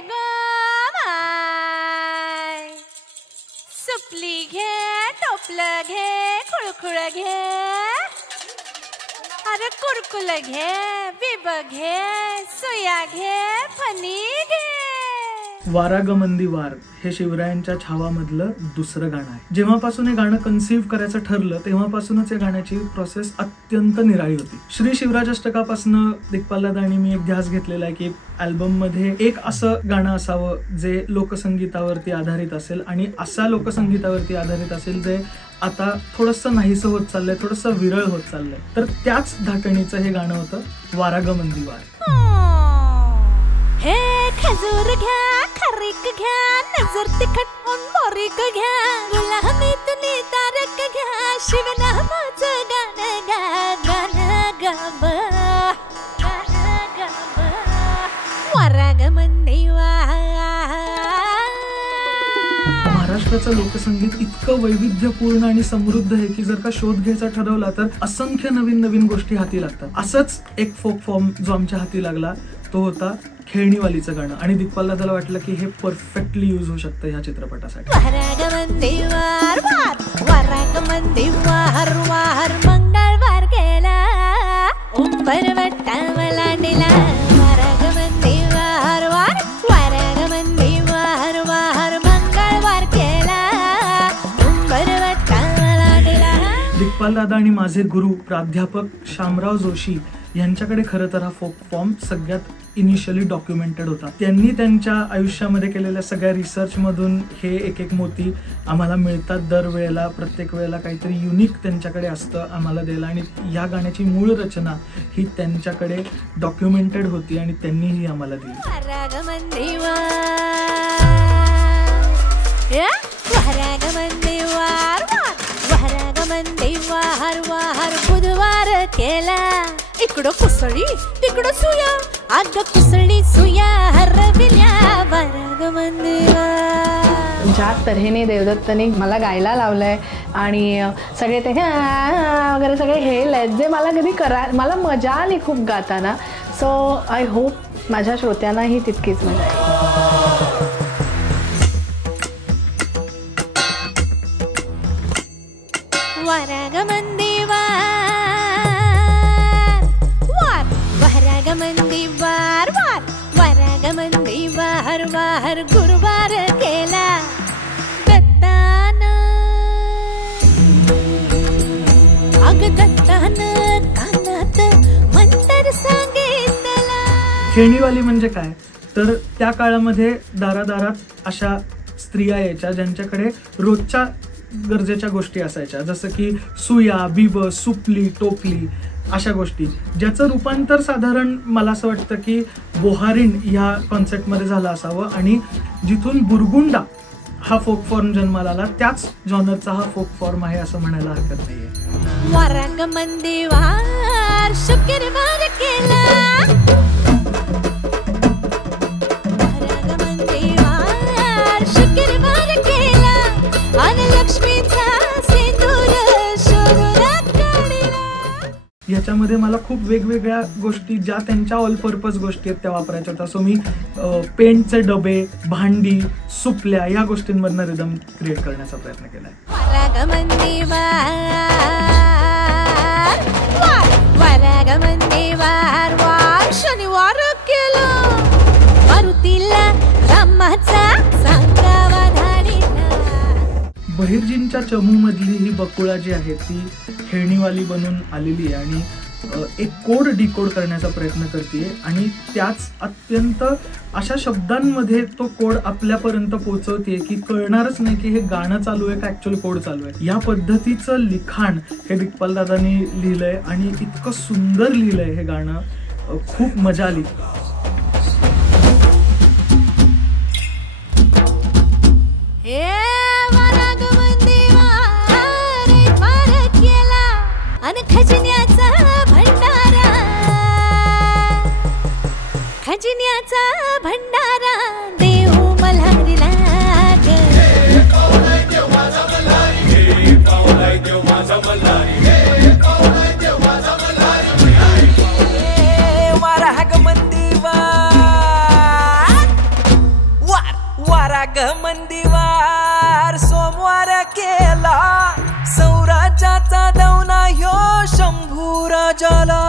Go my, सुपली घे, टोपलं घे, खुळखुळ घे, अरे कुरकुल घे, बिब घे, सुया घे, फणी घे. वारागमंदी वार हे शिवरायांच्या छावामधलं दुसरं गाणं आहे. जेव्हापासून हे गाणं कन्सीव्ह करायचं ठरलं तेव्हापासूनच या गाण्याची प्रोसेस अत्यंत निराळी होती. श्री शिवराज अष्टकापासून दिग्पाल दादा आणि मी एक ध्यास घेतलेला आहे की अल्बम मध्ये एक असं गाणं असावं जे लोकसंगीतावरती आधारित असेल आणि असा लोकसंगीतावरती आधारित असेल जे आता थोडंसं नाहीसं होत चाललंय, थोडंसं विरळ होत चाललंय. तर त्याच धाटणीचं हे गाणं होतं वारागमंदी वार. हे खजूर घ्या, खारीक घ्या, नजर तिखट उन बोरीक घ्या, गुलामीतून तारक घ्या, शिवनामाचं गाणं गा, गाणं गाव, गाणं गाव, वारागमंदी वार. महाराष्ट्राचं लोकसंगीत इतकं वैविध्यपूर्ण आणि समृद्ध आहे की जर का शोध घ्यायचा ठरवला तर असंख्य नवीन नवीन गोष्टी हाती लागतात. असंच एक फोक फॉर्म जो आमच्या हाती लागला तो होता खेळणीवालीचं गाणं आणि दिग्पाल दादाला वाटलं की हे परफेक्टली यूज होऊ शकतं ह्या चित्रपटासाठी. वारागमंदी वार वार, वारागमंदी वार वार, मंगळवार गेला उंबरवट्टा मलांडीला. वारागमंदी वार वार, वारागमंदी वार वार, मंगळवार गेला उंबरवट्टा मलांडीला. दिग्पाल दादा आणि माझे गुरु प्राध्यापक शामराव जोशी यांच्याकडे खरं तर हा फोक फॉर्म सगळ्यात इनिशियली डॉक्युमेंटेड होता. त्यांनी त्यांच्या आयुष्यामध्ये केलेल्या सगळ्या रिसर्च मधून हे एक एक मोती आम्हाला मिळतात. दरवेळेला प्रत्येक वेळेला काहीतरी युनिक त्यांच्याकडे असतं आम्हाला द्यायला आणि या गाण्याची मूळ रचना ही त्यांच्याकडे डॉक्युमेंटेड होती आणि त्यांनीही आम्हाला दिली. वारागमंदी वार, वारागमंदी वार वार, वारागमंदी वार वार, बुधवार केला इकडं कुसळी तिकडं सुया, अग कुसळी सुया हरविल्या. वारागमंदी वार. ज्या तऱ्हेने देवदत्तने मला गायला लावलंय आणि सगळे ते वगैरे सगळे हेल आहेत जे मला कधी मला मजा आली खूप गाताना. सो आय होप माझ्या श्रोत्यांनाही तितकीच मजा येईल. वारागमंदी वार वार, वारागमंदी वार वार, वारागमंदी वार वार, गुरुवार केला दत्तानं, अग दत्तानं कानात मंतर सांगितला. खेळणीवाली म्हणजे काय तर त्या काळामध्ये दारादारात अशा स्त्रिया यायच्या ज्यांच्याकडे रोजच्या गरजेच्या गोष्टी असायच्या, जसं की सुया, बिब, सुपली, टोपली अशा गोष्टी, ज्याचं रूपांतर साधारण मला असं वाटतं की बोहारीण ह्या कॉन्सेप्टमध्ये झालं असावं आणि जिथून बुरगुंडा हा फोक फॉर्म जन्माला आला त्याच जॉनरचा हा फोक फॉर्म आहे असं म्हणायला हरकत नाहीये. वारागमंदी वार, शुक्रवार केला, वारागमंदी वार, शुक्रवार केला, आणि लक्ष्मीचा सिंदूर शोभून काढला. ह्याच्यामध्ये मला खूप वेगवेगळ्या गोष्टी ज्या त्यांच्या ऑल पर्पज गोष्टी आहेत त्या वापरायच्या होत्या. सो मी पेंटचे डबे, भांडी, सुपल्या या गोष्टींमधनं रिदम क्रिएट करण्याचा प्रयत्न केलाय. वारागमंदी वार वार, वारागमंदी वार वार, शनिवार केला मारुतीला रामाचा सांगावा धाडीला. बहिर्जींच्या चमूमधली ही बकुळा जी आहे ती खेळणीवाली बनून आलेली आहे आणि एक कोड डिकोड करण्याचा प्रयत्न करते आणि त्याच अत्यंत अशा शब्दांमध्ये तो कोड आपल्यापर्यंत पोहोचवते की कळणारच नाही की हे गाणं चालू आहे का ऍक्च्युअली कोड चालू आहे. या पद्धतीचं लिखाण हे दिग्पाल दादांनी लिहिलंय आणि इतकं सुंदर लिहिलंय हे गाणं, खूप मजा आली. खजिन्याचा भंडारा देऊ मल्हारीला ग. वारागमंदी वारागमंदीवार सोमवार केला सौराज्याचा दौना ह्यो शंभू राजाला.